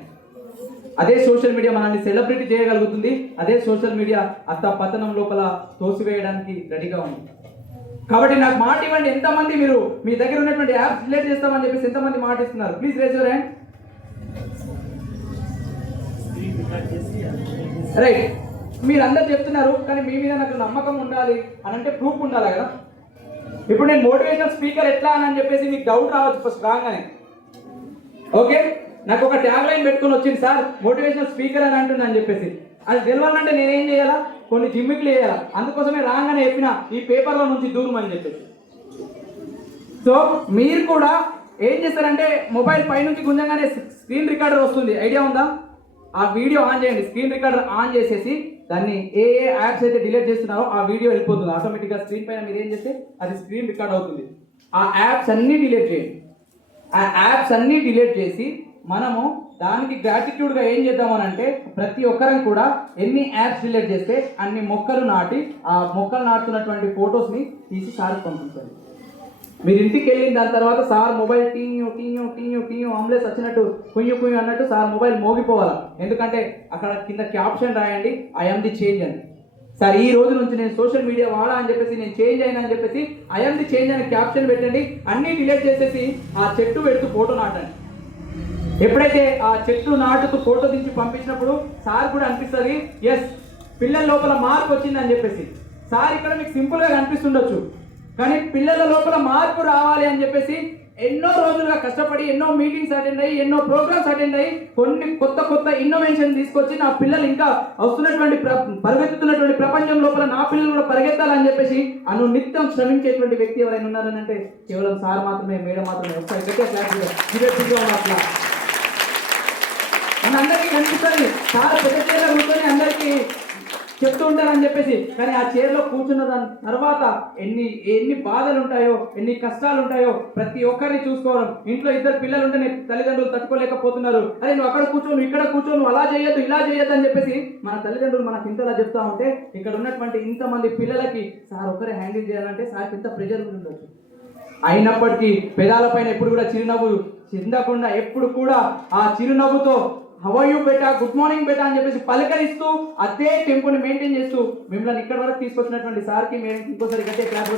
అదే సోషల్ మీడియా మనల్ని సెలబ్రిటీ చేయగలుగుతుంది, అదే సోషల్ మీడియా పతనం లోపల తోసివేయడానికి రెడీగా ఉంది. కాబట్టి నాకు మాట ఇవ్వండి, ఎంతమంది మీరు మీ దగ్గర ఉన్నటువంటి యాప్స్ డిలీట్ చేస్తామని చెప్పేసి ఎంతమంది మాట ఇస్తున్నారు? Please raise your hand. Right, మీరు అందరు చెప్తున్నారు, కానీ మీ మీద నాకు నమ్మకం ఉండాలి అని అంటే ప్రూఫ్ ఉండాలి కదా. ఇప్పుడు నేను మోటివేషనల్ స్పీకర్ ఎట్లా అని చెప్పేసి మీకు డౌట్ రావచ్చు ఫస్ట్ రాగానే. ఓకే, నాకు ఒక ట్యాగ్ లైన్ పెట్టుకొని వచ్చింది, సార్ మోటివేషనల్ స్పీకర్ అని అంటుందని చెప్పేసి. అది తెలవాలంటే నేనేం చేయాలా? కొన్ని జిమ్మిక్లు వేయాలా. అందుకోసమే రాగానే చెప్పిన ఈ పేపర్లో నుంచి దూరం అని చెప్పేసి. సో మీరు కూడా ఏం చేస్తారంటే మొబైల్ పైనుంచి గుంజంగానే స్క్రీన్ రికార్డర్ వస్తుంది, ఐడియా ఉందా? ఆ వీడియో ఆన్ చేయండి, స్క్రీన్ రికార్డర్ ఆన్ చేసేసి దాన్ని ఏ యాప్స్ అయితే డిలీట్ చేస్తున్నారో ఆ వీడియో వెళ్ళిపోతుంది ఆటోమేటిక్గా స్క్రీన్ పైన. మీరు ఏం చేస్తే అది స్క్రీన్ రికార్డ్ అవుతుంది. ఆ యాప్స్ అన్నీ డిలీట్ చేయండి. ఆ యాప్స్ అన్నీ డిలీట్ చేసి మనము దానికి గ్రాటిట్యూడ్గా ఏం చేద్దామని అంటే ప్రతి ఒక్కరం కూడా ఎన్ని యాప్స్ డిలీట్ చేస్తే అన్ని మొక్కలు నాటి ఆ మొక్కలు నాటుతున్నటువంటి ఫొటోస్ని తీసి సార్కి పంపించాలి. మీరు ఇంటికి వెళ్ళిన దాని తర్వాత sir mobile TU TU TU TU ambulance వచ్చినట్టు కుయ్యు కుయ్యు అన్నట్టు సార్ మొబైల్ మోగిపోవాలి. ఎందుకంటే అక్కడ కింద క్యాప్షన్ రాయండి, ఐ యామ్ ది చేంజ్ అని. సార్ ఈ రోజు నుంచి నేను సోషల్ మీడియా వాడా అని చెప్పేసి నేను చేంజ్ అయినా అని చెప్పేసి ఐ యామ్ ది చేంజ్ అని క్యాప్షన్ పెట్టండి. అన్నీ డిలీట్ చేసేసి ఆ చెట్టు పెడుతూ ఫోటో నాటండి. ఎప్పుడైతే ఆ చెట్టు నాటుతూ ఫోటో దించి పంపించినప్పుడు సార్ కూడా అనిపిస్తుంది ఎస్ పిల్లల లోపల మార్పు వచ్చింది అని చెప్పేసి. సార్ ఇక్కడ మీకు సింపుల్గా కనిపిస్తుండొచ్చు, కానీ పిల్లల లోపల మార్పు రావాలి అని చెప్పేసి ఎన్నో రోజులుగా కష్టపడి ఎన్నో మీటింగ్స్ అటెండ్ అయ్యి ఎన్నో ప్రోగ్రామ్స్ అటెండ్ అయ్యి కొన్ని కొత్త కొత్త ఇన్నోవేషన్ తీసుకొచ్చి నా పిల్లలు ఇంకా వస్తున్నటువంటి పరిగెత్తుతున్నటువంటి ప్రపంచం లోపల నా పిల్లలు కూడా పరిగెత్తాలని చెప్పేసి నిత్యం శ్రమించేటువంటి వ్యక్తి ఎవరైనా ఉన్నారని అంటే కేవలం సార్ మాత్రమే, మేడం మాత్రమే. మన అందరికీ కనిపిస్తుంది సార్ పెద్ద చైర్లో కూర్చొని అందరికీ చెప్తూ ఉంటారని చెప్పేసి, కానీ ఆ చైర్లో కూర్చున్న దాని తర్వాత ఎన్ని బాధలు ఉంటాయో, ఎన్ని కష్టాలు ఉంటాయో ప్రతి ఒక్కరిని చూసుకోవడం. ఇంట్లో ఇద్దరు పిల్లలు ఉంటే తల్లిదండ్రులు తట్టుకోలేకపోతున్నారు, అరే నువ్వు అక్కడ కూర్చోను ఇక్కడ కూర్చోను అలా చేయొద్దు ఇలా చేయొద్దు అని చెప్పేసి మన తల్లిదండ్రులు మనకు ఇంతలా చెప్తా ఉంటే ఇక్కడ ఉన్నటువంటి ఇంతమంది పిల్లలకి సార్ ఒకరే హ్యాండిల్ చేయాలంటే సార్కి ఇంత ప్రెజర్ ఉండొచ్చు. అయినప్పటికీ పెదాలపైన ఎప్పుడు కూడా చిరునవ్వు చిందకుండా ఎప్పుడు కూడా ఆ చిరునవ్వుతో హౌ ఆర్ యూ బేటా, గుడ్ మార్నింగ్ బేటా అని చెప్పేసి పలకరిస్తూ అదే టెంపోని మెయింటైన్ చేస్తూ మిమ్మల్ని ఇక్కడ వరకు తీసుకొచ్చినటువంటి సార్కి మేము ఇంకోసారి గట్టే క్లాస్